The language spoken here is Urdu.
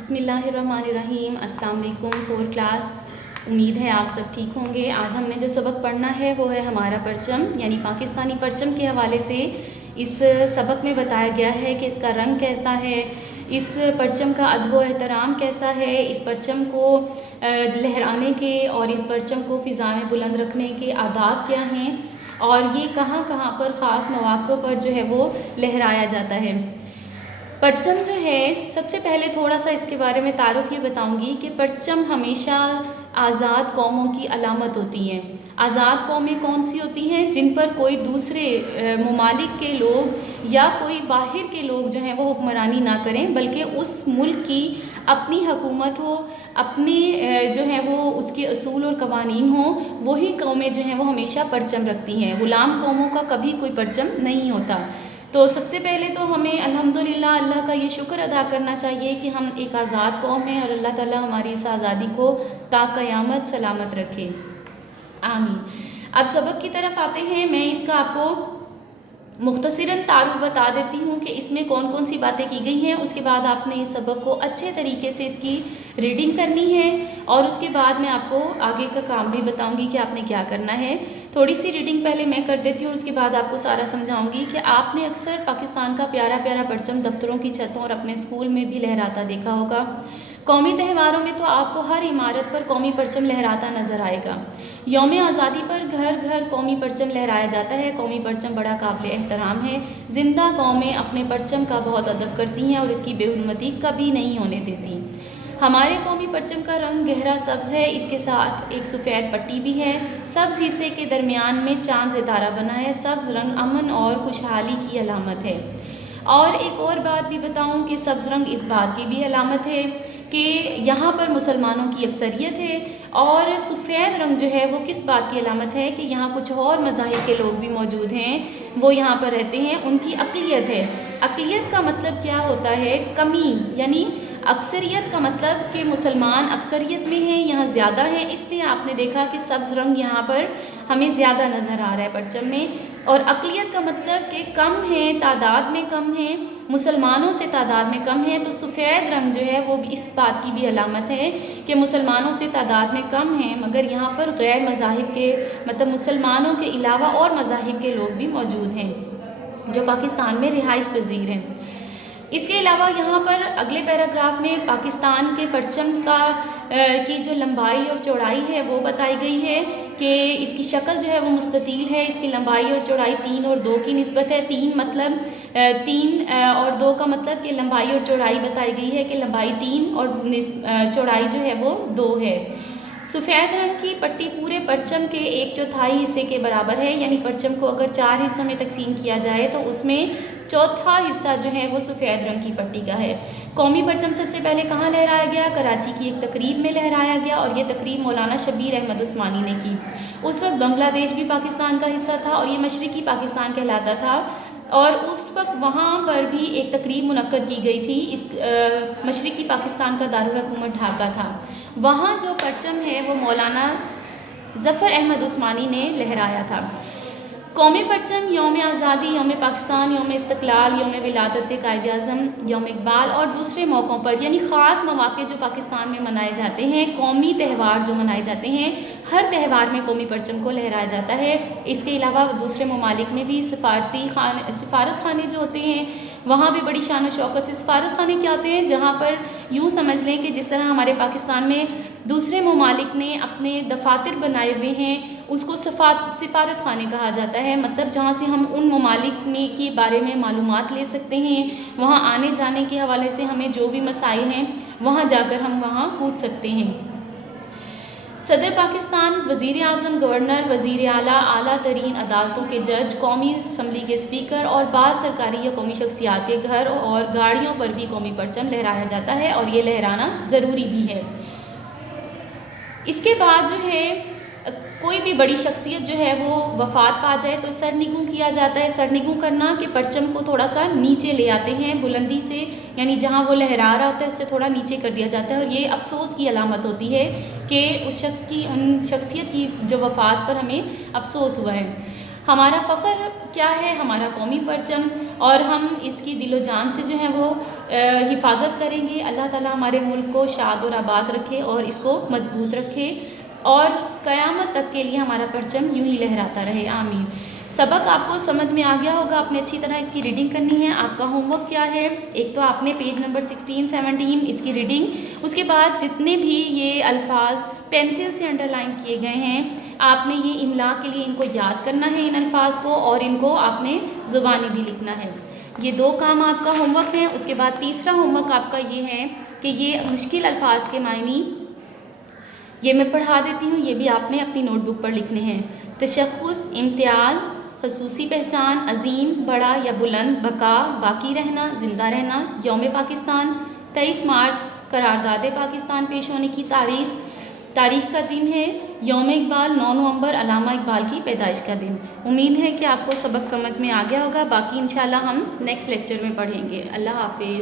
بسم اللہ الرحمن الرحیم۔ السلام علیکم فور کلاس، امید ہے آپ سب ٹھیک ہوں گے۔ آج ہم نے جو سبق پڑھنا ہے وہ ہے ہمارا پرچم، یعنی پاکستانی پرچم کے حوالے سے اس سبق میں بتایا گیا ہے کہ اس کا رنگ کیسا ہے، اس پرچم کا ادب و احترام کیسا ہے، اس پرچم کو لہرانے کے اور اس پرچم کو فضا میں بلند رکھنے کے آداب کیا ہیں، اور یہ کہاں کہاں پر خاص مواقع پر جو ہے وہ لہرایا جاتا ہے۔ پرچم جو ہے، سب سے پہلے تھوڑا سا اس کے بارے میں تعارف یہ بتاؤں گی کہ پرچم ہمیشہ آزاد قوموں کی علامت ہوتی ہیں۔ آزاد قومیں کون سی ہوتی ہیں؟ جن پر کوئی دوسرے ممالک کے لوگ یا کوئی باہر کے لوگ جو ہیں وہ حکمرانی نہ کریں، بلکہ اس ملک کی اپنی حکومت ہو، اپنے جو ہے وہ اس کے اصول اور قوانین ہوں، وہی قومیں جو ہیں وہ ہمیشہ پرچم رکھتی ہیں۔ غلام قوموں کا کبھی کوئی پرچم نہیں ہوتا۔ تو سب سے پہلے تو ہمیں الحمدللہ اللہ کا یہ شکر ادا کرنا چاہیے کہ ہم ایک آزاد قوم ہیں، اور اللہ تعالیٰ ہماری اس آزادی کو تا قیامت سلامت رکھے، آمین۔ اب سبق کی طرف آتے ہیں۔ میں اس کا آپ کو مختصراً تعارف بتا دیتی ہوں کہ اس میں کون کون سی باتیں کی گئی ہیں۔ اس کے بعد آپ نے اس سبق کو اچھے طریقے سے اس کی ریڈنگ کرنی ہے، اور اس کے بعد میں آپ کو آگے کا کام بھی بتاؤں گی کہ آپ نے کیا کرنا ہے۔ تھوڑی سی ریڈنگ پہلے میں کر دیتی ہوں، اور اس کے بعد آپ کو سارا سمجھاؤں گی کہ آپ نے اکثر پاکستان کا پیارا پیارا پرچم دفتروں کی چھتوں اور اپنے اسکول میں بھی لہراتا دیکھا ہوگا۔ قومی تہواروں میں تو آپ کو ہر عمارت پر قومی پرچم لہراتا نظر آئے گا۔ یوم آزادی پر گھر گھر قومی پرچم لہرایا جاتا ہے۔ قومی پرچم بڑا قابل احترام ہے۔ زندہ قومیں اپنے پرچم کا بہت ادب کرتی ہیں اور اس کی بے حرمتی کبھی نہیں ہونے دیتی۔ ہمارے قومی پرچم کا رنگ گہرا سبز ہے، اس کے ساتھ ایک سفید پٹی بھی ہے۔ سبز حصے کے درمیان میں چاند ستارہ بنا ہے۔ سبز رنگ امن اور خوشحالی کی علامت ہے۔ اور ایک اور بات بھی بتاؤں کہ سبز رنگ اس بات کی بھی علامت ہے کہ یہاں پر مسلمانوں کی اکثریت ہے، اور سفید رنگ جو ہے وہ کس بات کی علامت ہے کہ یہاں کچھ اور مذاہب کے لوگ بھی موجود ہیں، وہ یہاں پر رہتے ہیں، ان کی اقلیت ہے۔ اقلیت کا مطلب کیا ہوتا ہے؟ کمی، یعنی اکثریت کا مطلب کہ مسلمان اکثریت میں ہیں، یہاں زیادہ ہیں، اس لیے آپ نے دیکھا کہ سبز رنگ یہاں پر ہمیں زیادہ نظر آ رہا ہے پرچم میں۔ اور اقلیت کا مطلب کہ کم ہیں، تعداد میں کم ہیں، مسلمانوں سے تعداد میں کم ہیں، تو سفید رنگ جو ہے وہ اس بات کی بھی علامت ہے کہ مسلمانوں سے تعداد میں کم ہیں، مگر یہاں پر غیر مذاہب کے مطلب مسلمانوں کے علاوہ اور مذاہب کے لوگ بھی موجود ہیں جو پاکستان میں رہائش پذیر ہیں۔ اس کے علاوہ یہاں پر اگلے پیراگراف میں پاکستان کے پرچم کی جو لمبائی اور چوڑائی ہے وہ بتائی گئی ہے کہ اس کی شکل جو ہے وہ مستطیل ہے۔ اس کی لمبائی اور چوڑائی 3 اور 2 کی نسبت ہے۔ 3 اور 2 کا مطلب کہ لمبائی اور چوڑائی بتائی گئی ہے کہ لمبائی 3 اور چوڑائی جو ہے وہ 2 ہے۔ سفید رنگ کی پٹی پورے پرچم کے 1/4 حصے کے برابر ہے، یعنی پرچم کو اگر 4 حصوں میں تقسیم کیا جائے تو اس میں چوتھا حصہ جو ہے وہ سفید رنگ کی پٹی کا ہے۔ قومی پرچم سب سے پہلے کہاں لہرایا گیا؟ کراچی کی ایک تقریب میں لہرایا گیا، اور یہ تقریب مولانا شبیر احمد عثمانی نے کی۔ اس وقت بنگلہ دیش بھی پاکستان کا حصہ تھا، اور یہ مشرقی پاکستان کہلاتا تھا، اور اس وقت وہاں پر بھی ایک تقریب منعقد کی گئی تھی۔ اس مشرقی پاکستان کا دارالحکومت ڈھاکہ تھا۔ وہاں جو پرچم ہے وہ مولانا ظفر احمد عثمانی نے لہرایا تھا۔ قومی پرچم یوم آزادی، یوم پاکستان، یوم استقلال، یوم ولادت قائد اعظم، یوم اقبال اور دوسرے موقعوں پر، یعنی خاص مواقع جو پاکستان میں منائے جاتے ہیں، قومی تہوار جو منائے جاتے ہیں، ہر تہوار میں قومی پرچم کو لہرایا جاتا ہے۔ اس کے علاوہ دوسرے ممالک میں بھی سفارت خانے جو ہوتے ہیں وہاں بھی بڑی شان و شوکت سے سفارت خانے کیا ہوتے ہیں، جہاں پر یوں سمجھ لیں کہ جس طرح ہمارے پاکستان میں دوسرے ممالک نے اپنے دفاتر بنائے ہوئے ہیں، اس کو سفارت خانے کہا جاتا ہے، مطلب جہاں سے ہم ان ممالک کے بارے میں معلومات لے سکتے ہیں، وہاں آنے جانے کے حوالے سے ہمیں جو بھی مسائل ہیں وہاں جا کر ہم وہاں پوچھ سکتے ہیں۔ صدر پاکستان، وزیر اعظم، گورنر، وزیر اعلیٰ، اعلیٰ ترین عدالتوں کے جج، قومی اسمبلی کے اسپیکر اور بعض سرکاری یا قومی شخصیات کے گھر اور گاڑیوں پر بھی قومی پرچم لہرایا جاتا ہے، اور یہ لہرانا ضروری بھی ہے۔ اس کے بعد جو ہے کوئی بھی بڑی شخصیت جو ہے وہ وفات پا جائے تو سرنگوں کیا جاتا ہے۔ سرنگوں کرنا کہ پرچم کو تھوڑا سا نیچے لے آتے ہیں بلندی سے، یعنی جہاں وہ لہرا رہا ہوتا ہے اس سے تھوڑا نیچے کر دیا جاتا ہے، اور یہ افسوس کی علامت ہوتی ہے کہ اس شخصیت کی جو وفات پر ہمیں افسوس ہوا ہے۔ ہمارا فخر کیا ہے؟ ہمارا قومی پرچم، اور ہم اس کی دل و جان سے جو ہے وہ حفاظت کریں گے۔ اللہ تعالیٰ ہمارے ملک کو شاد اور آباد رکھے اور اس کو مضبوط رکھے اور قیامت تک کے لیے ہمارا پرچم یوں ہی لہراتا رہے، آمین۔ سبق آپ کو سمجھ میں آ گیا ہوگا، آپ نے اچھی طرح اس کی ریڈنگ کرنی ہے۔ آپ کا ہوم ورک کیا ہے؟ ایک تو آپ نے پیج نمبر 16 17 اس کی ریڈنگ، اس کے بعد جتنے بھی یہ الفاظ پینسل سے انڈر لائن کیے گئے ہیں آپ نے یہ املا کے لیے ان کو یاد کرنا ہے، ان الفاظ کو، اور ان کو آپ نے زبانی بھی لکھنا ہے۔ یہ 2 کام آپ کا ہوم ورک ہے۔ اس کے بعد تیسرا ہوم ورک آپ کا یہ ہے کہ یہ مشکل الفاظ کے معنی یہ میں پڑھا دیتی ہوں، یہ بھی آپ نے اپنی نوٹ بک پر لکھنے ہیں۔ تشخص، امتیاز، خصوصی پہچان، عظیم، بڑا یا بلند، بقا، باقی رہنا، زندہ رہنا، یوم پاکستان، 23 مارچ قرارداد پاکستان پیش ہونے کی تاریخ کا دن ہے، یوم اقبال 9 نومبر علامہ اقبال کی پیدائش کا دن۔ امید ہے کہ آپ کو سبق سمجھ میں آ گیا ہوگا، باقی انشاءاللہ ہم نیکسٹ لیکچر میں پڑھیں گے۔ اللہ حافظ۔